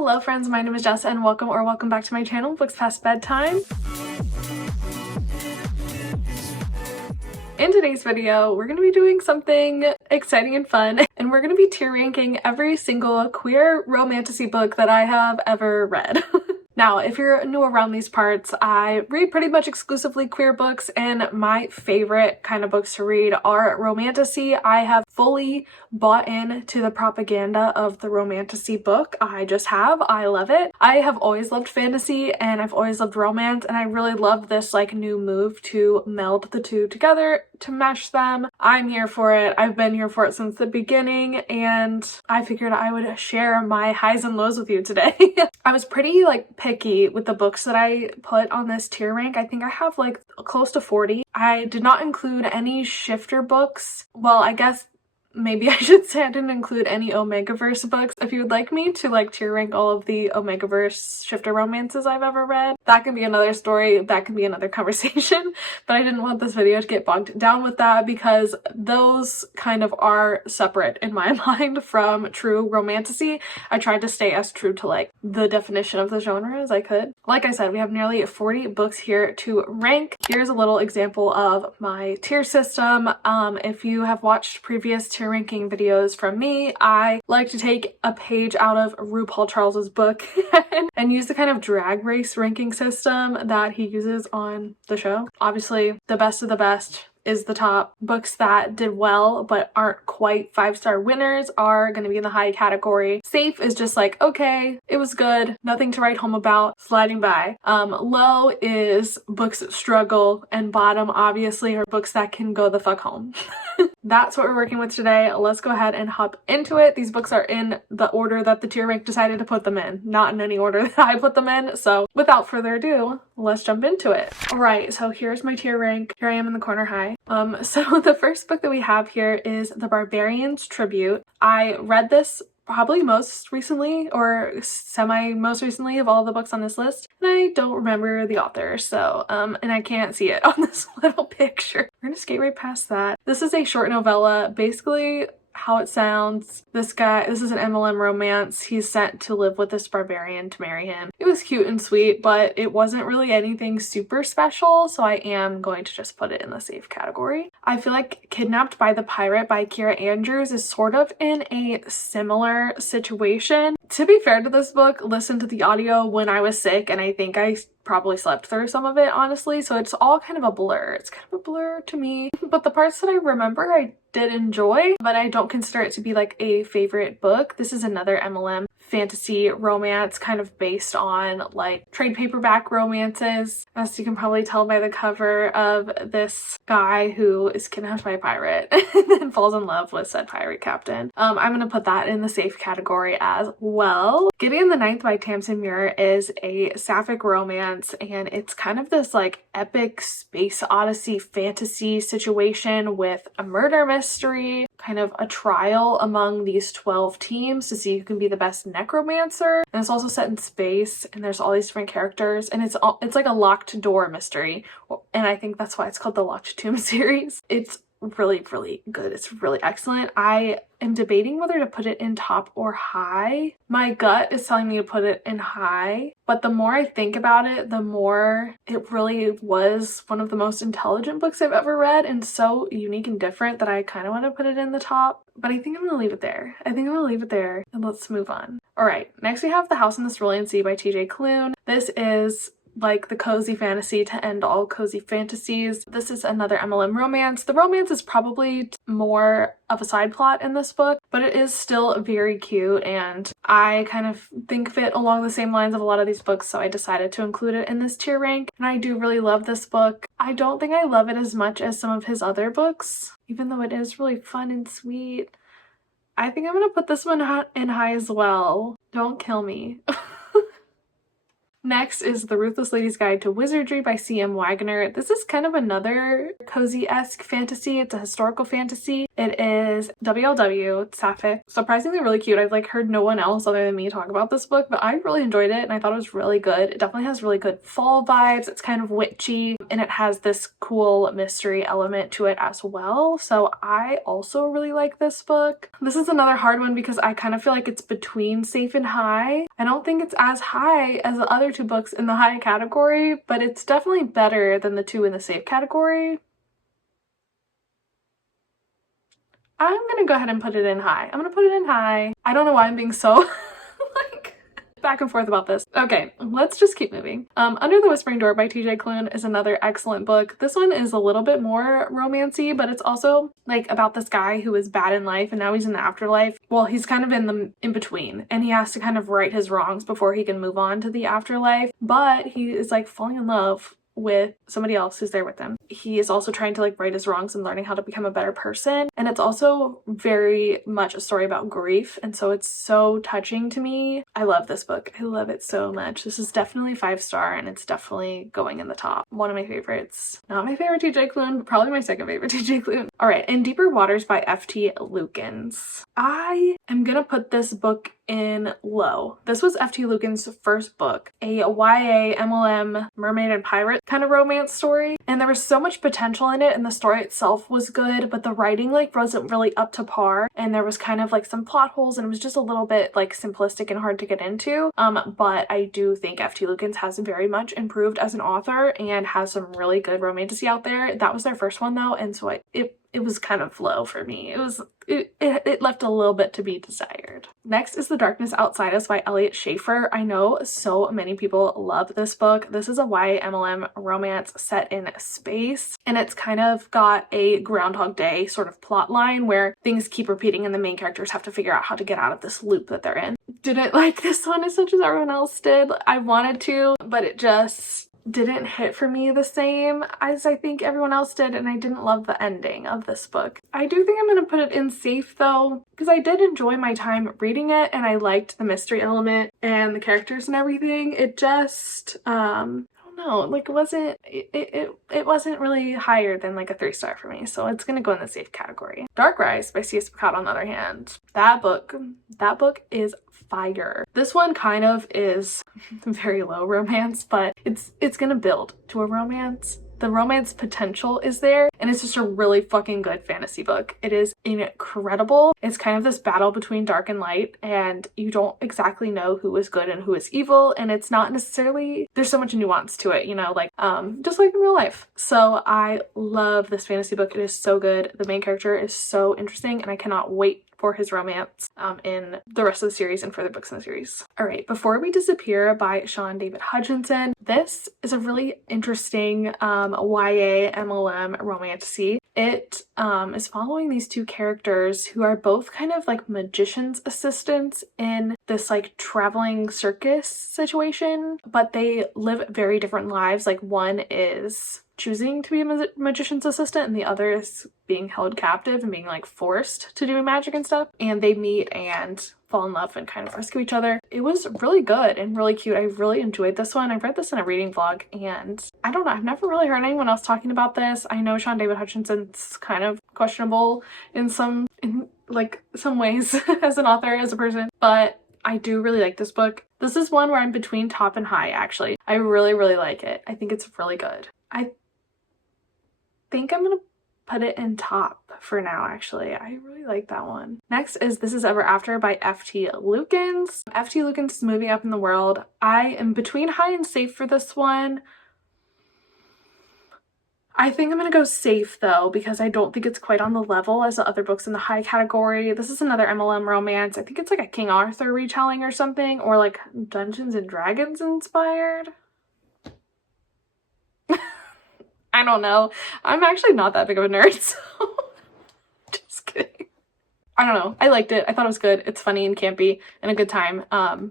Hello friends, my name is Jess and welcome back to my channel, Books Past Bedtime. In today's video, we're going to be doing something exciting and fun, and we're going to be tier ranking every single queer romantasy book that I have ever read. Now, if you're new around these parts, I read pretty much exclusively queer books, and my favorite kind of books to read are romantasy. I have fully bought into the propaganda of the romantasy book. I love it. I have always loved fantasy and I've always loved romance, and I really love this like new move to meld the two together, to mesh them. I'm here for it. I've been here for it since the beginning, and I figured I would share my highs and lows with you today. I was pretty like picky with the books that I put on this tier rank. I think I have like close to 40. I did not include any shifter books. Well, I guess maybe I should say I didn't include any Omegaverse books. If you would like me to like tier rank all of the Omegaverse shifter romances I've ever read, that can be another story, that can be another conversation, but I didn't want this video to get bogged down with that because those kind of are separate in my mind from true romantasy. I tried to stay as true to like the definition of the genre as I could. Like I said, we have nearly 40 books here to rank. Here's a little example of my tier system. If you have watched previous tier ranking videos from me, I like to take a page out of RuPaul Charles's book and use the kind of drag race ranking system that he uses on the show. Obviously, the best of the best is the top. Books that did well but aren't quite 5-star winners are going to be in the high category. Safe is just like, okay, it was good, nothing to write home about, sliding by. Low is books that struggle, and bottom obviously are books that can go the fuck home. That's what we're working with today. Let's go ahead and hop into it. These books are in the order that the tier rank decided to put them in, not in any order that I put them in. So without further ado, let's jump into it. All right, so here's my tier rank. Here I am in the corner high. So the first book that we have here is The Barbarian's Tribute. I read this probably most recently or semi most recently of all the books on this list, and I don't remember the author, so and I can't see it on this little picture. We're gonna skate right past that. This is a short novella. Basically how it sounds, this is an MLM romance. He's sent to live with this barbarian to marry him. It was cute and sweet, but it wasn't really anything super special, so I am going to just put it in the safe category. I feel like Kidnapped by the Pirate by Kira Andrews is sort of in a similar situation. To be fair to this book, listened to the audio when I was sick, and I think I probably slept through some of it, honestly, so it's all kind of a blur. It's kind of a blur to me, but the parts that I remember I did enjoy, but I don't consider it to be like a favorite book. This is another MLM fantasy romance kind of based on like trade paperback romances, as you can probably tell by the cover of this guy who is kidnapped by a pirate and then falls in love with said pirate captain. I'm gonna put that in the safe category as well. Gideon the Ninth by Tamsin Muir is a sapphic romance, and it's kind of this like epic space odyssey fantasy situation with a murder mystery, kind of a trial among these 12 teams to see who can be the best necromancer. And it's also set in space, and there's all these different characters, and it's like a locked door mystery, and I think that's why it's called the Locked Tomb series. It's really good. It's really excellent. I am debating whether to put it in top or high. My gut is telling me to put it in high, but the more I think about it, the more it really was one of the most intelligent books I've ever read, and so unique and different that I kind of want to put it in the top, but I think I'm gonna leave it there. And let's move on. All right, next we have The House in the Cerulean Sea by TJ Klune. This is like the cozy fantasy to end all cozy fantasies. This is another MLM romance. The romance is probably more of a side plot in this book, but it is still very cute, and I kind of think of it along the same lines of a lot of these books, so I decided to include it in this tier rank, and I do really love this book. I don't think I love it as much as some of his other books, even though it is really fun and sweet. I think I'm gonna put this one in high as well. Don't kill me. Next is The Ruthless Lady's Guide to Wizardry by C.M. Wagner. This is kind of another cozy-esque fantasy. It's a historical fantasy. It is WLW Sapphic. Surprisingly really cute. I've like heard no one else other than me talk about this book, but I really enjoyed it and I thought it was really good. It definitely has really good fall vibes. It's kind of witchy and it has this cool mystery element to it as well. So I also really like this book. This is another hard one because I kind of feel like it's between safe and high. I don't think it's as high as the other two books in the high category, but it's definitely better than the two in the safe category. I'm gonna go ahead and put it in high. I'm gonna put it in high. I don't know why I'm being so like back and forth about this. Okay, let's just keep moving. Under the Whispering Door by TJ Klune is another excellent book. This one is a little bit more romancy, but it's also like about this guy who is bad in life and now he's in the afterlife. Well, he's kind of in between and he has to kind of right his wrongs before he can move on to the afterlife, but he is like falling in love with somebody else who's there with him. He is also trying to like right his wrongs and learning how to become a better person. And it's also very much a story about grief. And so it's so touching to me. I love this book. I love it so much. This is definitely 5-star and it's definitely going in the top. One of my favorites. Not my favorite TJ Klune, but probably my second favorite TJ Klune. All right, In Deeper Waters by F.T. Lukens. I am gonna put this book in low. This was F.T. Lukens' first book, a YA MLM mermaid and pirate kind of romance story, and there was so much potential in it and the story itself was good, but the writing like wasn't really up to par and there was kind of like some plot holes and it was just a little bit like simplistic and hard to get into. But I do think F.T. Lukens has very much improved as an author and has some really good romantasy out there. That was their first one though, and so it was kind of low for me. It left a little bit to be desired. Next is The Darkness Outside Us by Elliot Schaefer. I know so many people love this book. This is a YA MLM romance set in space, and it's kind of got a Groundhog Day sort of plot line where things keep repeating and the main characters have to figure out how to get out of this loop that they're in. Didn't like this one as much as everyone else did. I wanted to, but it just didn't hit for me the same as I think everyone else did, and I didn't love the ending of this book. I do think I'm gonna put it in safe though, because I did enjoy my time reading it and I liked the mystery element and the characters and everything. It just I don't know, like it wasn't really higher than like a 3-star for me, so it's gonna go in the safe category. Dark Rise by C.S. Picard, on the other hand, that book is fire. This one kind of is very low romance, but it's gonna build to a romance. The romance potential is there, and it's just a really fucking good fantasy book. It is incredible. It's kind of this battle between dark and light, and you don't exactly know who is good and who is evil, and it's not necessarily, there's so much nuance to it, you know, like just like in real life. So I love this fantasy book. It is so good. The main character is so interesting, and I cannot wait for his romance in the rest of the series and further books in the series. All right, Before We Disappear by Sean David Hutchinson. This is a really interesting YA MLM romantasy. It is following these two characters who are both kind of like magician's assistants in this like traveling circus situation, but they live very different lives. Like one is choosing to be a magician's assistant and the other is being held captive and being like forced to do magic and stuff, and they meet and fall in love and kind of rescue each other. It was really good and really cute. I really enjoyed this one. I read this in a reading vlog and I don't know, I've never really heard anyone else talking about this. I know Sean David Hutchinson's kind of questionable in some ways as an author, as a person, but I do really like this book. This is one where I'm between top and high, actually. I really, really like it. I think it's really good. I think I'm gonna put it in top for now, actually. I really like that one. Next is This Is Ever After by F.T. Lukens. F.T. Lukens is moving up in the world. I am between high and safe for this one. I think I'm gonna go safe though, because I don't think it's quite on the level as the other books in the high category. This is another MLM romance. I think it's like a King Arthur retelling or something, or like Dungeons and Dragons inspired. I don't know. I'm actually not that big of a nerd, so just kidding. I don't know. I liked it. I thought it was good. It's funny and campy and a good time.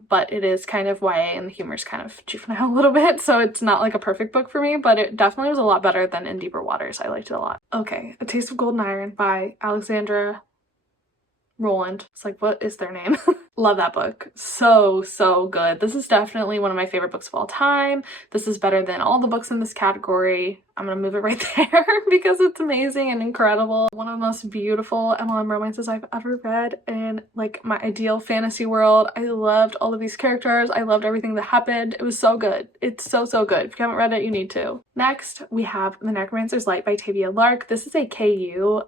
But it is kind of YA and the humor's kind of juvenile a little bit, so it's not like a perfect book for me, but it definitely was a lot better than In Deeper Waters. I liked it a lot. Okay, A Taste of Golden Iron by Alexandra Rowland. It's like, what is their name? Love that book. So, so good. This is definitely one of my favorite books of all time. This is better than all the books in this category. I'm gonna move it right there because it's amazing and incredible. One of the most beautiful MLM romances I've ever read in like my ideal fantasy world. I loved all of these characters. I loved everything that happened. It was so good. It's so, so good. If you haven't read it, you need to. Next, we have The Necromancer's Light by Tavia Lark. This is a KU.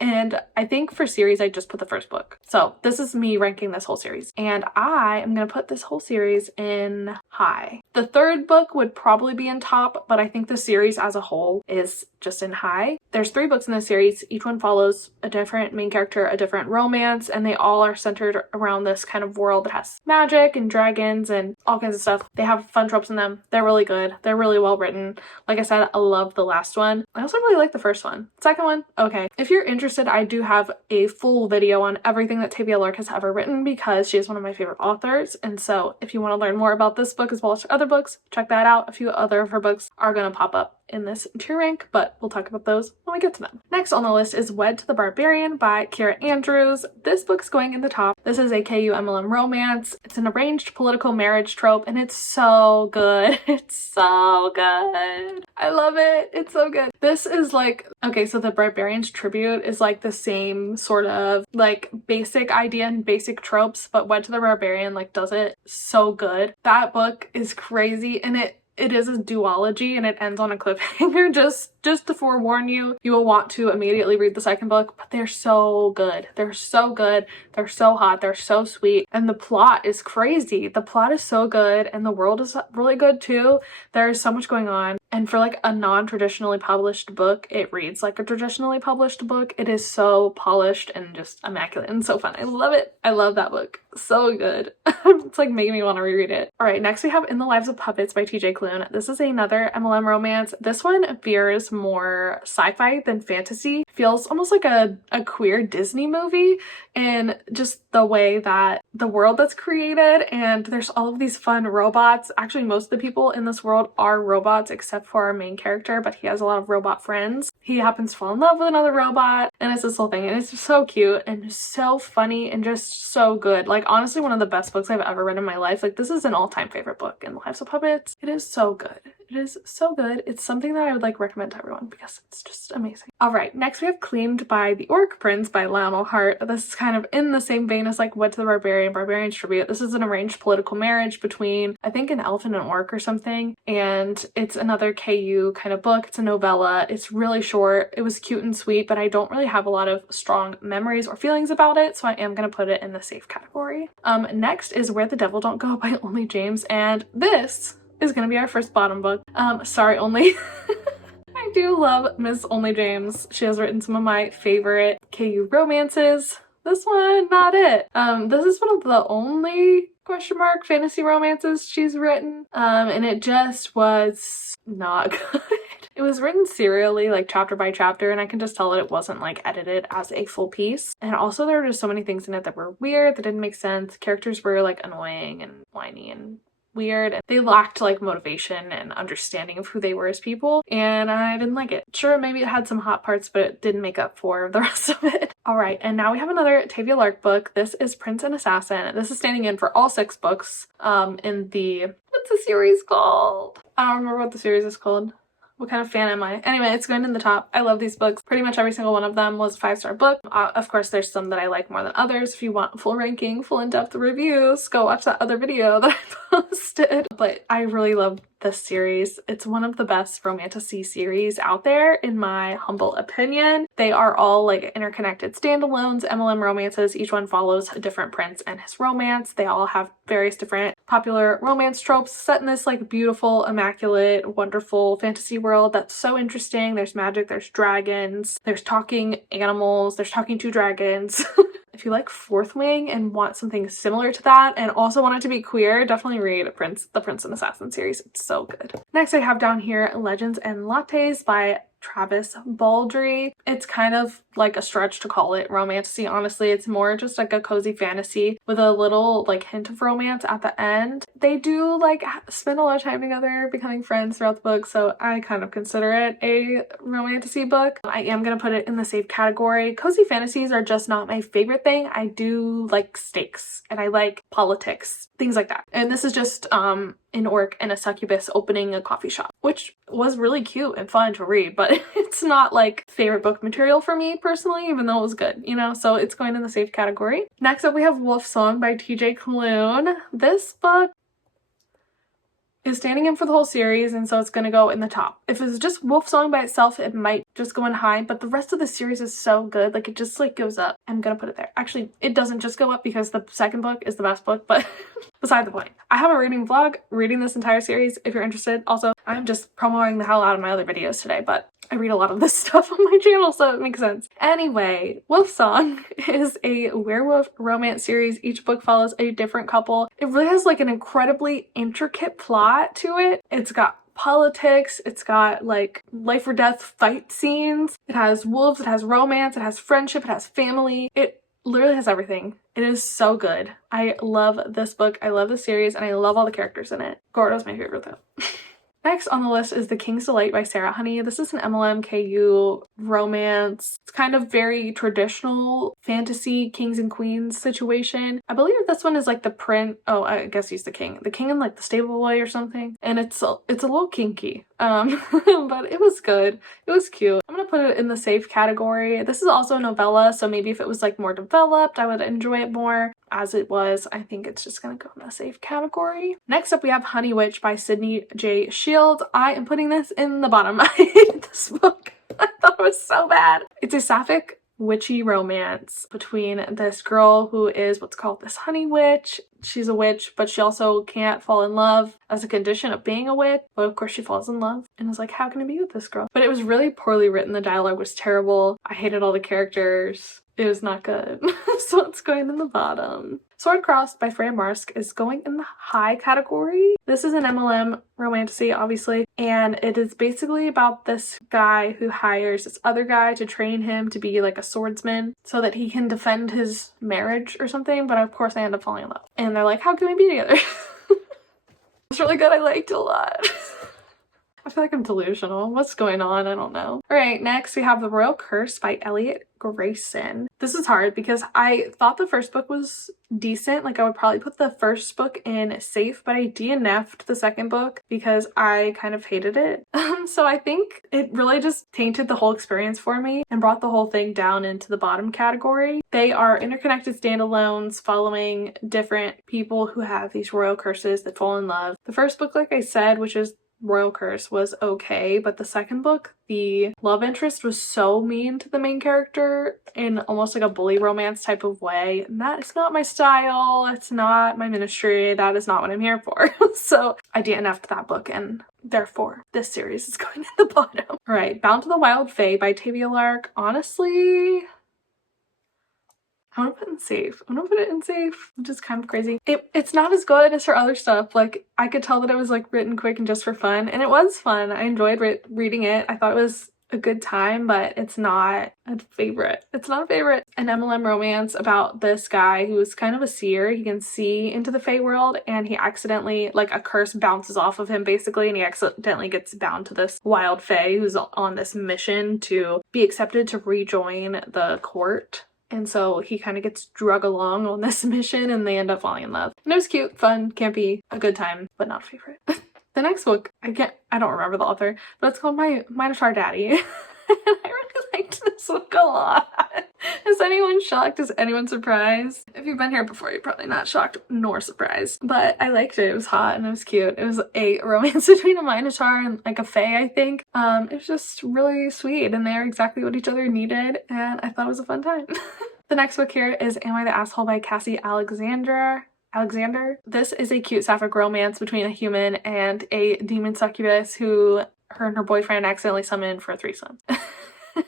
And I think for series, I just put the first book. So this is me ranking this whole series. And I am going to put this whole series in high. The third book would probably be in top, but I think the series as a whole is just in high. There's 3 books in this series. Each one follows a different main character, a different romance, and they all are centered around this kind of world that has magic and dragons and all kinds of stuff. They have fun tropes in them. They're really good. They're really well written. Like I said, I love the last one. I also really like the first one. Second one, okay. If you're interested, I do have a full video on everything that Tavia Lark has ever written because she is one of my favorite authors. And so if you want to learn more about this book as well as other books, check that out. A few other of her books are going to pop up in this tier rank, but we'll talk about those when we get to them. Next on the list is Wed to the Barbarian by Kira Andrews. This book's going in the top. This is a KU MLM romance. It's an arranged political marriage trope and it's so good. It's so good. I love it. It's so good. This is like, okay, so the Barbarian's Tribute is like the same sort of like basic idea and basic tropes, but Wed to the Barbarian like does it so good. That book is crazy and it is a duology and it ends on a cliffhanger. Just to forewarn you, you will want to immediately read the second book, but they're so good. They're so good. They're so hot. They're so sweet. And the plot is crazy. The plot is so good and the world is really good too. There's so much going on. And for like a non-traditionally published book, it reads like a traditionally published book. It is so polished and just immaculate and so fun. I love it. I love that book. So good. It's like making me want to reread it. All right, next we have In the Lives of Puppets by TJ Klune. This is another MLM romance. This one veers more sci-fi than fantasy. Feels almost like a queer Disney movie in just the way that the world that's created, and there's all of these fun robots. Actually, most of the people in this world are robots except for our main character, but he has a lot of robot friends. He happens to fall in love with another robot, and it's this whole thing, and it's just so cute and so funny and just so good. Like, honestly, one of the best books I've ever read in my life. Like, this is an all-time favorite book, In the Lives of Puppets. It is so good. It is so good. It's something that I would like recommend to everyone because it's just amazing. All right, next we have Claimed by the Orc Prince by Lionel Hart. This is kind of in the same vein as like Wed to the Barbarian, Barbarian's Tribute. This is an arranged political marriage between, I think, an elf and an orc or something, and it's another KU kind of book. It's a novella. It's really short. It was cute and sweet, but I don't really have a lot of strong memories or feelings about it, so I am going to put it in the safe category. Next is Where the Devil Don't Go by Only James, and this is gonna be our first bottom book. Sorry, Only. I do love Miss Only James. She has written some of my favorite KU romances. This one, not it. This is one of the only fantasy romances she's written. And it just was not good. It was written serially, like chapter by chapter, and I can just tell that it wasn't like edited as a full piece. And also there were just so many things in it that were weird, that didn't make sense. Characters were like annoying and whiny and weird, and they lacked like motivation and understanding of who they were as people, and I didn't like it. Sure, maybe it had some hot parts, but it didn't make up for the rest of it. All right, and now we have another Tavia Lark book. This is Prince and Assassin. This is standing in for all 6 books in the, what's the series called? I don't remember what the series is called. What kind of fan am I? Anyway, it's going in the top. I love these books. Pretty much every single one of them was a 5-star book. Of course, there's some that I like more than others. If you want full ranking, full in-depth reviews, go watch that other video that I posted. But I really love this series. It's one of the best Romantasy series out there, in my humble opinion. They are all like interconnected standalones, MLM romances. Each one follows a different prince and his romance. They all have various different popular romance tropes set in this like beautiful, immaculate, wonderful fantasy world that's so interesting. There's magic, there's dragons, there's talking animals, there's talking to dragons. If you like Fourth Wing and want something similar to that and also want it to be queer, definitely read the Prince and Assassin series. It's so good. Next I have down here Legends and Lattes by Travis Baldree. It's kind of like a stretch to call it romantasy, honestly. It's more just like a cozy fantasy with a little like hint of romance at the end. They do like spend a lot of time together, becoming friends throughout the book, so I kind of consider it a romantasy book. I am gonna put it in the safe category. Cozy fantasies are just not my favorite thing. I do like stakes and I like politics, things like that. And this is just an orc and a succubus opening a coffee shop, which was really cute and fun to read, but it's not like favorite book material for me personally, even though it was good, you know, so it's going in the safe category. Next up we have Wolf Song by TJ Klune. This book is standing in for the whole series, and so it's gonna go in the top. If it was just Wolf Song by itself, it might just go in high, but the rest of the series is so good, like it just like goes up. I'm gonna put it there. Actually, it doesn't just go up because the second book is the best book, but beside the point. I have a reading vlog reading this entire series if you're interested. Also, I'm just promoting the hell out of my other videos today, but I read a lot of this stuff on my channel, so it makes sense. Anyway, Wolf Song is a werewolf romance series. Each book follows a different couple. It really has like an incredibly intricate plot to it. It's got politics, it's got like life or death fight scenes, it has wolves, it has romance, it has friendship, it has family. It literally has everything. It is so good. I love this book, I love the series, and I love all the characters in it. Gordo's my favorite though. Next on the list is The King's Delight by Sarah Honey. This is an MLM/KU romance. It's kind of very traditional fantasy kings and queens situation. I believe this one is like the prince. Oh, I guess he's the king and like the stable boy or something. And it's a little kinky. But it was good. It was cute. I'm gonna put it in the safe category. This is also a novella, so maybe if it was like more developed, I would enjoy it more. As it was, I think it's just gonna go in the safe category. Next up, we have Honey Witch by Sydney J. Shields. I am putting this in the bottom. I hated this book. I thought it was so bad. It's a sapphic witchy romance between this girl who is what's called this honey witch. She's a witch, but she also can't fall in love as a condition of being a witch. But of course she falls in love and is like, how can I be with this girl? But it was really poorly written. The dialogue was terrible. I hated all the characters. It was not good. So it's going in the bottom. Sword Crossed by Freya Marsk is going in the high category. This is an MLM romantasy, obviously, and it is basically about this guy who hires this other guy to train him to be like a swordsman so that he can defend his marriage or something, but of course they end up falling in love. And they're like, how can we be together? It's really good. I liked it a lot. I feel like I'm delusional. What's going on? I don't know. All right, next we have The Royal Curse by Elliot Grayson. This is hard because I thought the first book was decent. Like I would probably put the first book in safe, but I DNF'd the second book because I kind of hated it. So I think it really just tainted the whole experience for me and brought the whole thing down into the bottom category. They are interconnected standalones following different people who have these royal curses that fall in love. The first book, like I said, which is Royal Curse, was okay, but the second book, the love interest was so mean to the main character in almost like a bully romance type of way, and that is not my style. It's not my ministry. That is not what I'm here for. So I DNF'd that book, and therefore this series is going at the bottom. All right, Bound to the Wild Fae by Tavia Lark. Honestly, I'm gonna put it in safe. I'm gonna put it in safe, which is kind of crazy. It's not as good as her other stuff. Like, I could tell that it was like written quick and just for fun, and it was fun. I enjoyed reading it. I thought it was a good time, but it's not a favorite. It's not a favorite. An MLM romance about this guy who's kind of a seer. He can see into the Fae world, and he accidentally, like a curse bounces off of him basically, and he accidentally gets bound to this wild Fae who's on this mission to be accepted to rejoin the court. And so he kind of gets drug along on this mission and they end up falling in love. And it was cute, fun, campy, a good time, but not a favorite. The next book, I don't remember the author, but it's called My Minotaur Daddy. And I really liked this book a lot. Is anyone shocked? Is anyone surprised? If you've been here before, you're probably not shocked nor surprised. But I liked it. It was hot and it was cute. It was a romance between a Minotaur and like a Fae, I think. It was just really sweet and they're exactly what each other needed, and I thought it was a fun time. The next book here is Am I the Asshole by Cassie Alexander. This is a cute sapphic romance between a human and a demon succubus who her and her boyfriend accidentally summoned for a threesome.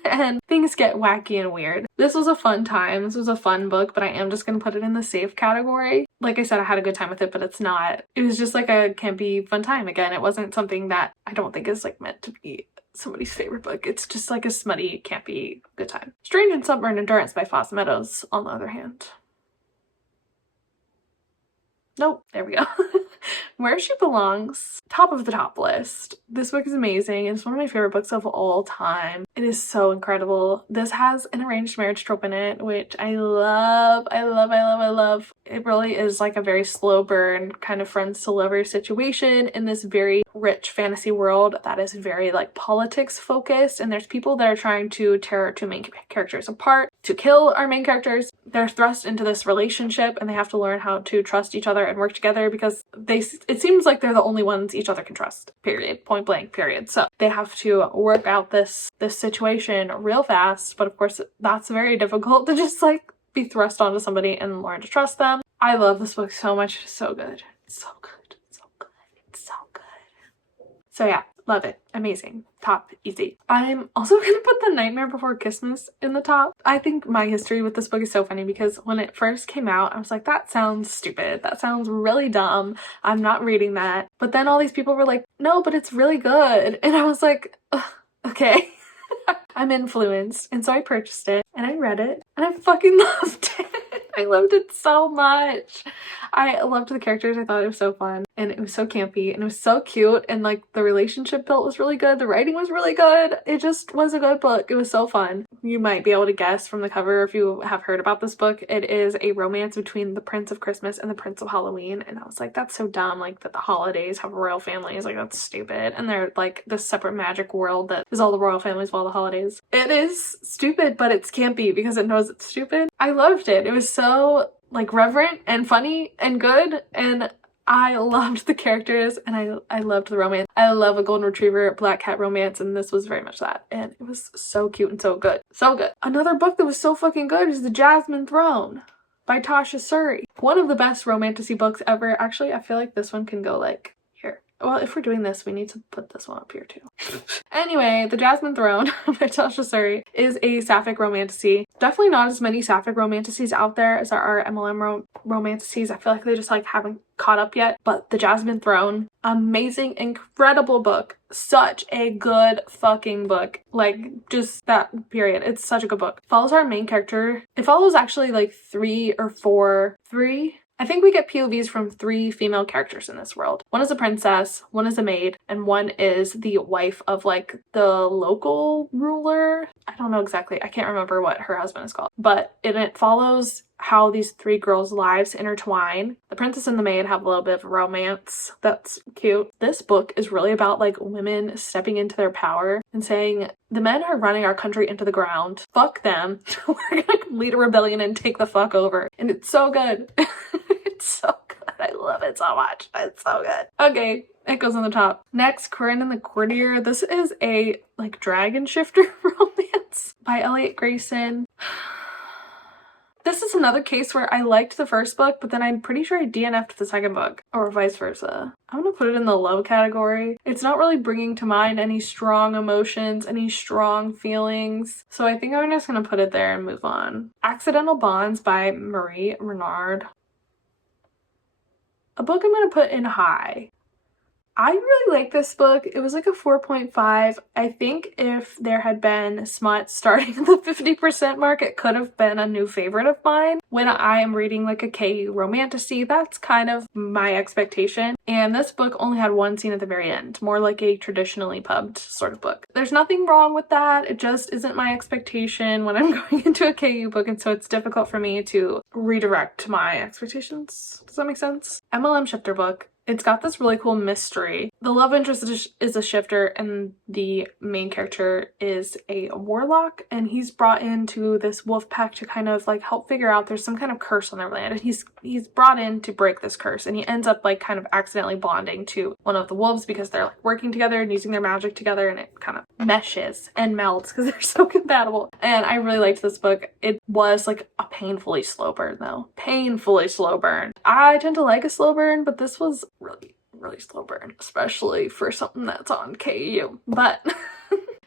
And things get wacky and weird. This was a fun time. This was a fun book, but I am just gonna put it in the safe category. Like I said, I had a good time with it, but it's not. It was just like a campy fun time. Again, it wasn't something that I don't think is like meant to be somebody's favorite book. It's just like a smutty, campy, good time. Strange and Stubborn Endurance by Foss Meadows, on the other hand. Nope, there we go. Where She Belongs, top of the top list. This book is amazing. It's one of my favorite books of all time. It is so incredible. This has an arranged marriage trope in it, which I love. I love, I love, I love. It really is like a very slow burn kind of friends to lovers situation in this very rich fantasy world that is very like politics focused, and there's people that are trying to tear our two main characters apart, to kill our main characters. They're thrust into this relationship and they have to learn how to trust each other and work together because it seems like they're the only ones each other can trust, period, point blank, period. So they have to work out this situation real fast, but of course that's very difficult to just like be thrust onto somebody and learn to trust them. I love this book so much. It's so good. It's so good. It's so good. It's so good. So yeah, love it. Amazing. Top, easy. I'm also gonna put The Nightmare Before Christmas in the top. I think my history with this book is so funny because when it first came out, I was like, that sounds stupid. That sounds really dumb. I'm not reading that. But then all these people were like, no, but it's really good. And I was like, okay. I'm influenced, and so I purchased it and I read it and I fucking loved it. I loved it so much. I loved the characters. I thought it was so fun and it was so campy and it was so cute, and like the relationship built was really good. The writing was really good. It just was a good book. It was so fun. You might be able to guess from the cover if you have heard about this book. It is a romance between the Prince of Christmas and the Prince of Halloween, and I was like, that's so dumb, like that the holidays have royal families, like that's stupid, and they're like this separate magic world that is all the royal families while the holidays. It is stupid, but it's campy because it knows it's stupid. I loved it. It was so like reverent and funny and good, and I loved the characters and I loved the romance. I love a golden retriever black cat romance, and this was very much that, and it was so cute and so good. So good. Another book that was so fucking good is The Jasmine Throne by Tasha Suri. One of the best romantasy books ever. Actually, I feel like this one can go like here. Well, if we're doing this, we need to put this one up here too. Anyway, The Jasmine Throne by Tasha Suri is a sapphic romantasy. Definitely not as many sapphic romantasies out there as there are MLM romantasies. I feel like they just like haven't caught up yet. But The Jasmine Throne, amazing, incredible book. Such a good fucking book. Like, just that, period. It's such a good book. Follows our main character. It follows actually like three. I think we get POVs from 3 female characters in this world. One is a princess, one is a maid, and one is the wife of like the local ruler. I don't know exactly. I can't remember what her husband is called. But it follows how these 3 girls' lives intertwine. The princess and the maid have a little bit of romance. That's cute. This book is really about like women stepping into their power and saying, the men are running our country into the ground. Fuck them. We're gonna lead a rebellion and take the fuck over. And it's so good. It's so good. I love it so much. It's so good. Okay, it goes on the top. Next, Corinne and the Courtier. This is a like dragon shifter romance by Elliot Grayson. This is another case where I liked the first book, but then I'm pretty sure I DNF'd the second book, or vice versa. I'm gonna put it in the low category. It's not really bringing to mind any strong emotions, any strong feelings, so I think I'm just gonna put it there and move on. Accidental Bonds by Marie Renard. A book I'm gonna put in high. I really like this book. It was like a 4.5. I think if there had been smut starting at the 50% mark, it could have been a new favorite of mine. When I am reading like a KU romantasy, that's kind of my expectation. And this book only had one scene at the very end, more like a traditionally pubbed sort of book. There's nothing wrong with that. It just isn't my expectation when I'm going into a KU book, and so it's difficult for me to redirect my expectations. Does that make sense? MLM shifter book. It's got this really cool mystery. The love interest is a shifter and the main character is a warlock, and he's brought into this wolf pack to kind of like help figure out there's some kind of curse on their land, and he's brought in to break this curse, and he ends up like kind of accidentally bonding to one of the wolves because they're like working together and using their magic together, and it kind of meshes and melds because they're so compatible. And I really liked this book. It was like a painfully slow burn though. Painfully slow burn. I tend to like a slow burn, but this was really slow burn, especially for something that's on KU. But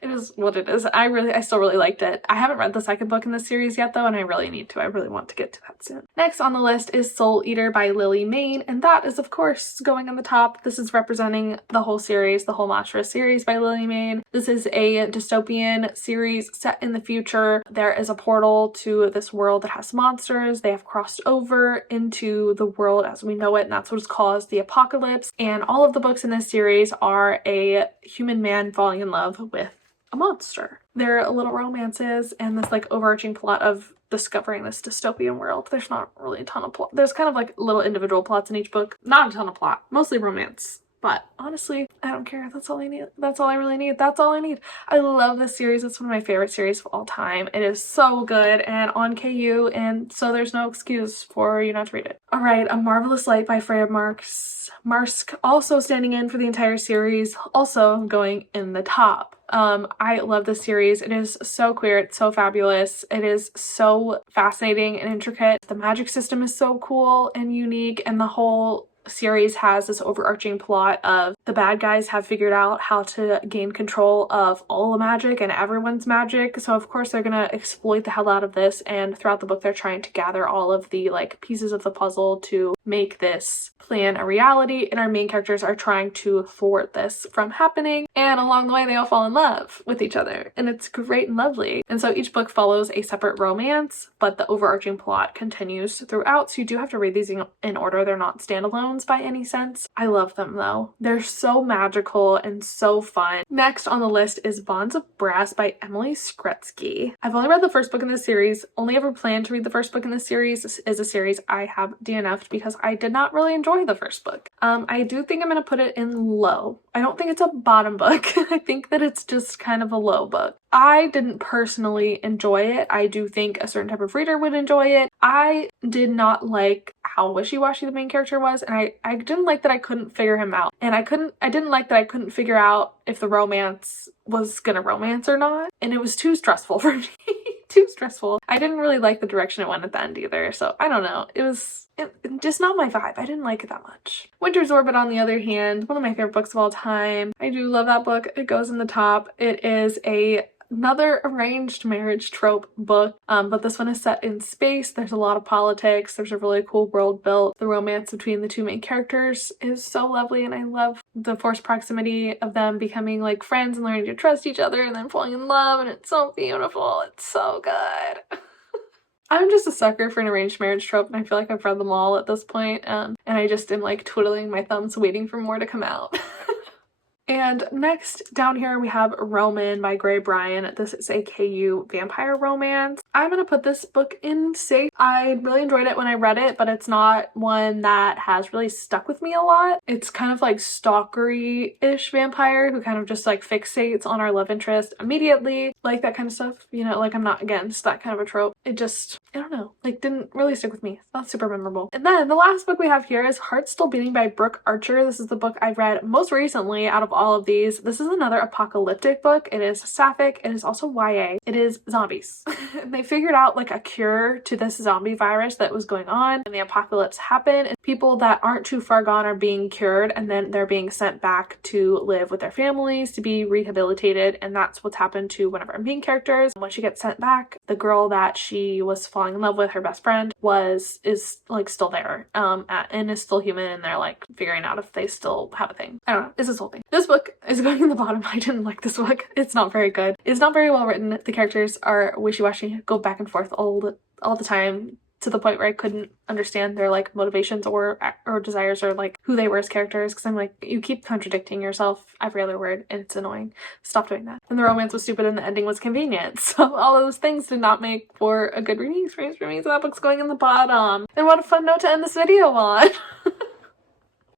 it is what it is. I still really liked it. I haven't read the second book in this series yet though, and I really need to. I really want to get to that soon. Next on the list is Soul Eater by Lily Mayne, and that is of course going on the top. This is representing the whole series, the whole Monstrous series by Lily Mayne. This is a dystopian series set in the future. There is a portal to this world that has monsters. They have crossed over into the world as we know it, and that's what has caused the apocalypse. And all of the books in this series are a human man falling in love with a monster. They're little romances and this like overarching plot of discovering this dystopian world. There's not really a ton of plot. There's kind of like little individual plots in each book. Not a ton of plot. Mostly romance. But honestly, I don't care. That's all I need. That's all I really need. That's all I need. I love this series. It's one of my favorite series of all time. It is so good and on KU, and so there's no excuse for you not to read it. All right, A Marvelous Light by Freya Marske, also standing in for the entire series, also going in the top. I love this series. It is so queer. It's so fabulous. It is so fascinating and intricate. The magic system is so cool and unique, and the whole series has this overarching plot of the bad guys have figured out how to gain control of all the magic and everyone's magic, so of course they're gonna exploit the hell out of this, and throughout the book they're trying to gather all of the like pieces of the puzzle to make this plan a reality, and our main characters are trying to thwart this from happening, and along the way they all fall in love with each other, and it's great and lovely. And so each book follows a separate romance, but the overarching plot continues throughout, so you do have to read these in order. They're not standalones by any sense. I love them though. They're so magical and so fun. Next on the list is Bonds of Brass by Emily Skretsky. I've only read the first book in this series, only ever planned to read the first book in this series. This is a series I have DNF'd because I did not really enjoy the first book. I do think I'm gonna put it in low. I don't think it's a bottom book. I think that it's just kind of a low book. I didn't personally enjoy it. I do think a certain type of reader would enjoy it. I did not like how wishy-washy the main character was, and I didn't like that I couldn't figure him out. And I didn't like that I couldn't figure out if the romance was gonna romance or not. And it was too stressful for me. Too stressful. I didn't really like the direction it went at the end either, so I don't know. It was just not my vibe. I didn't like it that much. Winter's Orbit, on the other hand, one of my favorite books of all time. I do love that book. It goes in the top. It is another arranged marriage trope book, but this one is set in space. There's a lot of politics. There's a really cool world built. The romance between the two main characters is so lovely, and I love the forced proximity of them becoming like friends and learning to trust each other and then falling in love, and it's so beautiful. It's so good. I'm just a sucker for an arranged marriage trope, and I feel like I've read them all at this point, and I just am like twiddling my thumbs waiting for more to come out. And next down here we have Roman by Gray Bryan. This is a KU vampire romance. I'm gonna put this book in safe. I really enjoyed it when I read it, but it's not one that has really stuck with me a lot. It's kind of like stalkery-ish vampire who kind of just like fixates on our love interest immediately, like that kind of stuff. You know, like I'm not against that kind of a trope. It just, I don't know, like didn't really stick with me. It's not super memorable. And then the last book we have here is Heart Still Beating by Brooke Archer. This is the book I read most recently out of all of these. This is another apocalyptic book. It is sapphic. It is also YA. It is zombies. They figured out like a cure to this zombie virus that was going on, and the apocalypse happened, and people that aren't too far gone are being cured, and then they're being sent back to live with their families to be rehabilitated, and that's what's happened to one of our main characters. When she gets sent back, the girl that she was falling in love with, her best friend, is like still there and is still human, and they're like figuring out if they still have a thing. I don't know. It's this whole thing. This book is going in the bottom. I didn't like this book. It's not very good. It's not very well written. The characters are wishy-washy, go back and forth all the time, to the point where I couldn't understand their like motivations or desires or like who they were as characters, because I'm like, you keep contradicting yourself every other word and it's annoying. Stop doing that. And the romance was stupid and the ending was convenient. So all of those things did not make for a good reading experience for me, so that book's going in the bottom. And what a fun note to end this video on.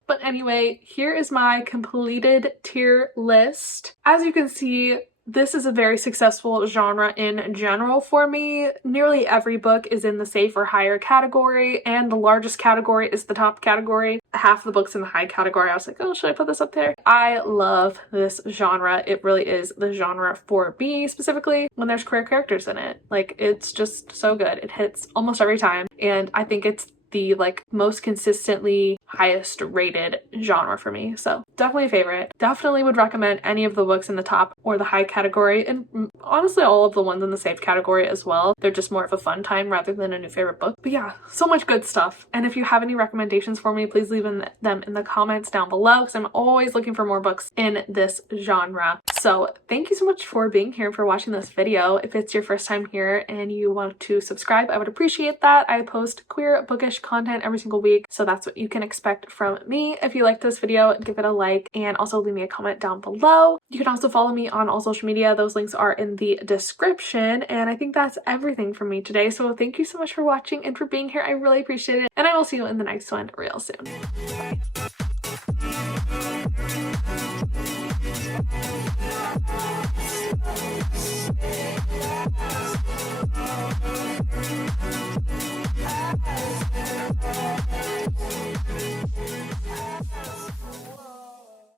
But anyway, here is my completed tier list. As you can see, this is a very successful genre in general for me. Nearly every book is in the safe or higher category, and the largest category is the top category. Half the books in the high category, I was like, oh, should I put this up there? I love this genre. It really is the genre for me, specifically when there's queer characters in it. Like, it's just so good. It hits almost every time, and I think it's the like most consistently highest rated genre for me. So definitely a favorite. Definitely would recommend any of the books in the top or the high category, and honestly all of the ones in the safe category as well. They're just more of a fun time rather than a new favorite book. But yeah, so much good stuff. And if you have any recommendations for me, please leave them in the comments down below, because I'm always looking for more books in this genre. So thank you so much for being here and for watching this video. If it's your first time here and you want to subscribe, I would appreciate that. I post queer bookish content every single week, so that's what you can expect from me. If you liked this video, give it a like and also leave me a comment down below. You can also follow me on all social media. Those links are in the description. And I think that's everything from me today. So thank you so much for watching and for being here. I really appreciate it. And I will see you in the next one real soon.